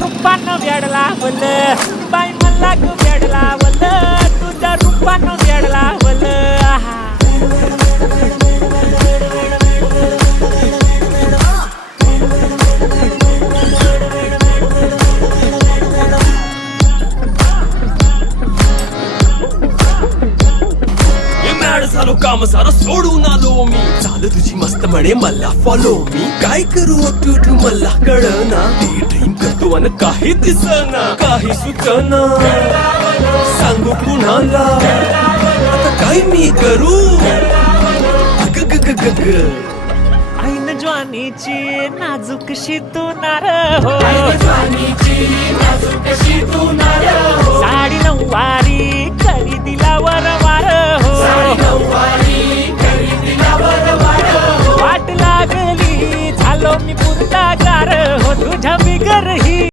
रूपानं वेड लावलं बाई मला ग वेड लावलं तुझ्या रूपानं वेड लावलं आहा. झालो काम सारं सोडून आलो मी चाल तुझी मस्त म्हणे मला फॉलो मी काय करू टू मला कळना ड्रीम करतो आणि काही दिसना काही सुचना सांगू कुणाला आता काय मी करू ऐन ज्वानीची नाजूकशी तू नार हो साडी नऊवारी करी दिलावर वार हो वाट लागली झालो मी पुरता गार हो तुझ्या बिगर ही